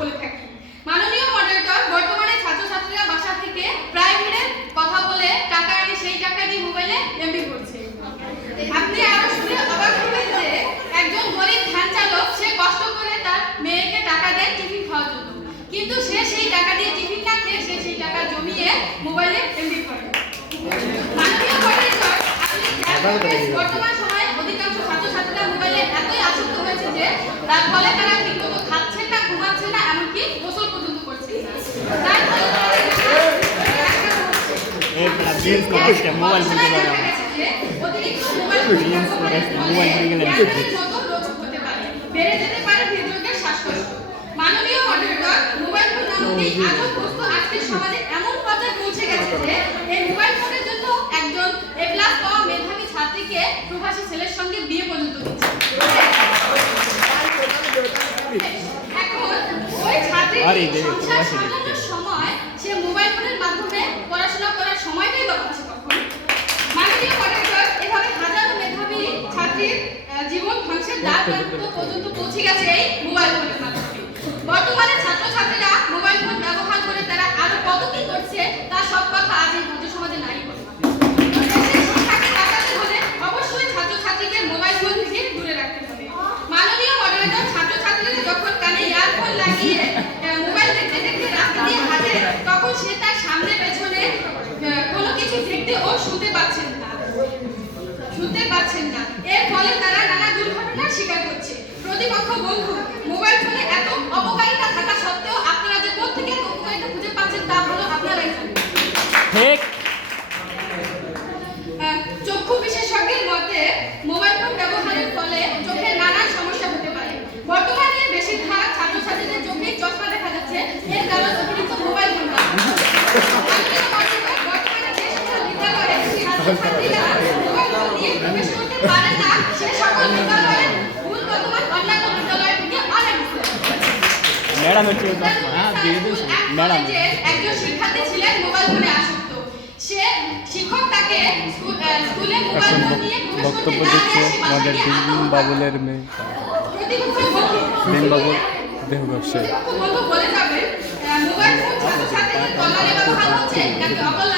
বলে থাকি। মাননীয় মডারেটর, বর্তমানে ছাত্রছাত্রীরা বাসা থেকে প্রাইভেটের কথা বলে টাকা এনে সেই টাকা দিয়ে মোবাইলে এমবি করছে। আপনি আরো শুনে অবাক হবেন যে একজন গরিব ভ্যান চালক সে কষ্ট করে তার মেয়েকে টাকা দেয় টিফিন খাওয়ার জন্য, কিন্তু সে সেই টাকা দিয়ে টিফিন না খেয়ে সে সেই টাকা জমিয়ে মোবাইলে এমবি করে। মাননীয় মডারেটর, আপনি বর্তমান সময়ে অধিকাংশ ছাত্রছাত্রীরা মোবাইলে এতই আসক্ত হয়েছে যে তার ফলে তারা ঠিকমতো খাচ্ছেন না, ঘুমাচ্ছেন না, এমনকি গোসল পর্যন্ত করছেন না। তার ফলে বেড়ে যেতে পারে হৃদরোগের শ্বাসকষ্ট। মাননীয় মডারেটর, মোবাইল ফোন নামক এই আজব বস্তু আজকের সমাজে এমন পর্যায়ে পৌঁছে গেছে যে এই মোবাইল ফোনের জন্য একজন এ+ পাওয়া মেধাবী ছাত্রীকে প্রবাসী ছেলের সঙ্গে বিয়ে পর্যন্ত দিচ্ছে। এখন ওই ছাত্রীর সংসার সামলানোর সময় সে মোবাইল ফোনের মাধ্যমে পড়াশোনা করার সময়টাই বা পাচ্ছে কখন? মাননীয় মডারেটর, এভাবে হাজারো মেধাবী ছাত্রীর জীবন ধ্বংসের দ্বার পর্যন্ত পৌঁছে গেছে এই মোবাইল ফোনের মাধ্যমে। বর্তমানে ছাত্রছাত্রীরা মোবাইল ফোন ব্যবহার করে তারা আরো কত কি করছে তার সব কথা আজ এই ভদ্র সমাজে নাই বলে। দেশের শিক্ষাকে বাঁচাতে হলে অবশ্যই ছাত্রছাত্রীদের মোবাইল ফোন থেকে দূরে রাখতে হবে। মাননীয় মডারেটর, ছাত্রছাত্রীরা যখন কানে ইয়ারফোন লাগিয়ে মোবাইল দেখতে দেখতে রাস্তা দিয়ে হাঁটে তখন সে তার সামনে পেছনে কোনো কিছু দেখতে ও শুনতে পাচ্ছেন না। এর ফলে তারা নানা দুর্ঘটনার শিকার হচ্ছে। প্রতিপক্ষ বন্ধু, মোবাইল ফোনে এত অপকারিতা থাকা সত্ত্বেও আপনারা যে কোত্থেকে উপকারিতা খুঁজে পাচ্ছেন তা হলো আপনারাই জানেন। ঠিক। চক্ষু বিশেষজ্ঞের মতে মোবাইল ফোন ব্যবহারের ফলে চোখের নানা সমস্যা হতে পারে। বর্তমানে বেশিরভাগ ছাত্রছাত্রীদের চোখে চশমা দেখা যাচ্ছে, এর কারণ অতিরিক্ত মোবাইল ফোন ব্যবহার। বর্তমানে যে সকল বিদ্যালয়ে ছাত্রছাত্রীরা মোবাইল ফোন নিয়ে প্রবেশ করতে পারে না, সে সকল বিদ্যালয়ের ভুল বর্তমান অন্যান্য বিদ্যালয়ের থেকে অনেক ম্যাডাম একজন শিক্ষার্থী ছিলেন মোবাইল ফোনে আসক্ত। সে শিক্ষক তাকে স্কুলে মোবাইল ফোন নিয়ে বক্তব্য দিচ্ছে আমাদের বিন বাবুলের মেয়ে বিন বাবুল দেহ ব্যবসায়ী। বলে যাবে মোবাইল ফোন ছাত্রছাত্রীদের কল্যাণে ব্যবহার হচ্ছে নাকি অকল্যাণে